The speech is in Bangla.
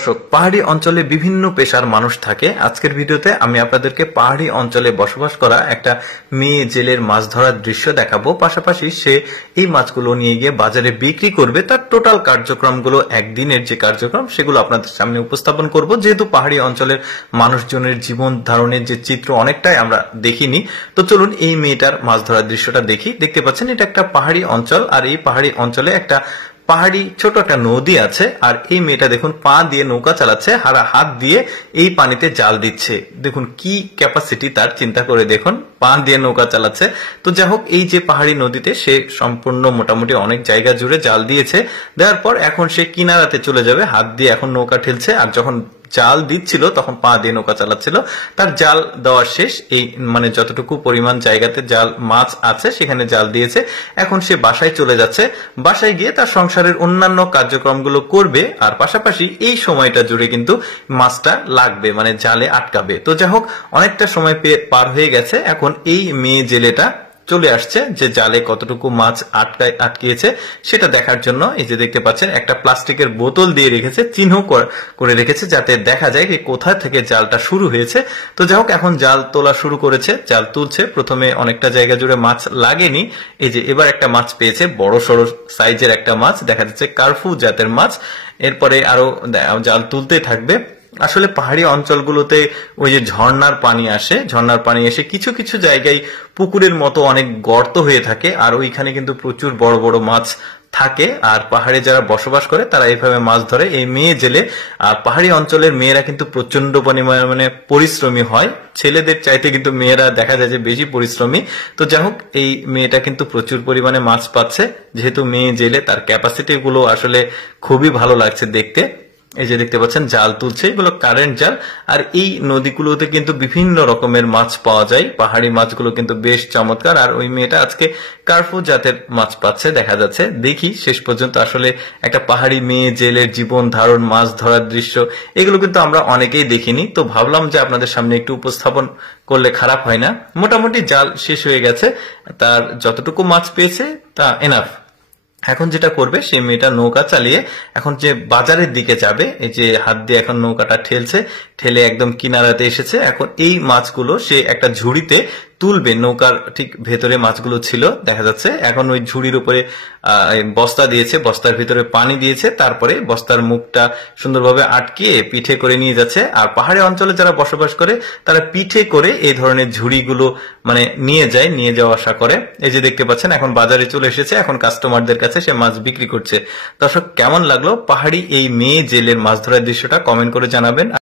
দর্শক, পাহাড়ি অঞ্চলে বিভিন্ন পেশার মানুষ থাকে। আজকের ভিডিওতে আমি আপনাদেরকে পাহাড়ি অঞ্চলে বসবাস করা একটা মেয়ে জেলের মাছ ধরার দৃশ্য দেখাবো। পাশাপাশি সে এই মাছগুলো নিয়ে গিয়ে বাজারে বিক্রি করবে, তার টোটাল কার্যক্রমগুলো, একদিনের যে কার্যক্রম সেগুলো আপনাদের সামনে উপস্থাপন করব। যেহেতু পাহাড়ি অঞ্চলের মানুষজনের জীবন ধারণের যে চিত্র অনেকটাই আমরা দেখিনি, তো চলুন এই মেয়েটার মাছ ধরার দৃশ্যটা দেখি। দেখতে পাচ্ছেন এটা একটা পাহাড়ি অঞ্চল, আর এই পাহাড়ি অঞ্চলে একটা পাহাড়ি ছোট একটা নদী আছে। আর এই মেয়েটা দেখুন পা দিয়ে নৌকা চালাচ্ছে, হাত দিয়ে এই পানিতে জাল দিচ্ছে। দেখুন কি ক্যাপাসিটি তার, চিন্তা করে দেখুন, পা দিয়ে নৌকা চালাচ্ছে। তো যাই হোক, এই যে পাহাড়ি নদীতে সে সম্পূর্ণ মোটামুটি অনেক জায়গা জুড়ে জাল দিয়েছে। দেওয়ার পর এখন সে কিনারাতে চলে যাবে, হাত দিয়ে এখন নৌকা ঠেলছে। আর যখন জাল দিচ্ছিল তখন পা দিয়ে নৌকা চালাচ্ছিল। তার জাল দেওয়ার শেষ, এই মানে যতটুকু পরিমাণ জায়গাতে জাল মাছ আছে সেখানে জাল দিয়েছে। এখন সে বাসায় চলে যাচ্ছে, বাসায় গিয়ে তার সংসারের অন্যান্য কার্যক্রমগুলো করবে। আর পাশাপাশি এই সময়টা জুড়ে কিন্তু মাছটা লাগবে, মানে জালে আটকাবে। তো যাই হোক, অনেকটা সময় পার হয়ে গেছে। এখন এই মেয়ে জেলেটা চলে আসছে যে জালে কতটুকু মাছ আটকিয়েছে সেটা দেখার জন্য। এই যে দেখতে পাচ্ছেন একটা প্লাস্টিকের বোতল দিয়ে রেখেছে, চিহ্ন করে রেখেছে যাতে দেখা যায় যে কোথা থেকে জালটা শুরু হয়েছে। তো যাই হোক, এখন জাল তোলা শুরু করেছে, জাল তুলছে। প্রথমে অনেকটা জায়গা জুড়ে মাছ লাগেনি, এই যে এবার একটা মাছ পেয়েছে, বড় সড়ো সাইজের একটা মাছ, দেখা যাচ্ছে কার্ফু জাতের মাছ। এরপরে আরো জাল তুলতে থাকবে। আসলে পাহাড়ি অঞ্চলগুলোতে ওই যে ঝর্ণার পানি আসে, ঝর্ণার পানি এসে কিছু কিছু জায়গায় পুকুরের মতো অনেক গর্ত হয়ে থাকে, আর ওইখানে কিন্তু প্রচুর বড় বড় মাছ থাকে। আর পাহাড়ে যারা বসবাস করে তারা এইভাবে মাছ ধরে, এই মেয়ে জেলে। আর পাহাড়ি অঞ্চলের মেয়েরা কিন্তু প্রচন্ড পরিমাণে পরিশ্রমী হয়, ছেলেদের চাইতে কিন্তু মেয়েরা দেখা যায় যে বেশি পরিশ্রমী। তো যাই হোক, এই মেয়েটা কিন্তু প্রচুর পরিমাণে মাছ পাচ্ছে, যেহেতু মেয়ে জেলে তার ক্যাপাসিটি গুলো আসলে খুবই ভালো লাগছে দেখতে। এই যে দেখতে পাচ্ছেন জাল তুলছে, এগুলো কারেন্ট জাল। আর এই নদীগুলোতে কিন্তু বিভিন্ন রকমের মাছ পাওয়া যায়, পাহাড়ি মাছগুলো কিন্তু বেশ চমৎকার। আর ওই মেয়েটা আজকে কার্ফু জাতের মাছ পাচ্ছে দেখা যাচ্ছে। দেখি শেষ পর্যন্ত আসলে একটা পাহাড়ি মেয়ে জেলের জীবন ধারণ, মাছ ধরার দৃশ্য, এগুলো কিন্তু আমরা অনেকেই দেখিনি। তো ভাবলাম যে আপনাদের সামনে একটু উপস্থাপন করলে খারাপ হয় না। মোটামুটি জাল শেষ হয়ে গেছে, তার যতটুকু মাছ পেয়েছে তা এনাফ। এখন যেটা করবে, সেই মেয়েটা নৌকা চালিয়ে এখন যে বাজারের দিকে যাবে, এই যে হাত দিয়ে এখন নৌকাটা ঠেলছে, ঠেলে একদম কিনারাতে এসেছে। এখন এই মাছগুলো সে একটা ঝুড়িতে তুলবে, নৌকার ঠিক ভেতরে মাছগুলো ছিল দেখা যাচ্ছে। এখন ওই ঝুড়ির উপরে বস্তা দিয়েছে, বস্তার ভিতরে পানি দিয়েছে, তারপরে বস্তার মুখটা সুন্দরভাবে আটকিয়ে পিঠে করে নিয়ে যাচ্ছে। আর পাহাড়ি অঞ্চলে যারা বসবাস করে তারা পিঠে করে এই ধরনের ঝুড়িগুলো মানে নিয়ে যাওয়া আসা করে। এই যে দেখতে পাচ্ছেন এখন বাজারে চলে এসেছে, এখন কাস্টমারদের কাছে সে মাছ বিক্রি করছে। দর্শক, কেমন লাগলো পাহাড়ি এই মেয়ে জেলের মাছ ধরার দৃশ্যটা কমেন্ট করে জানাবেন।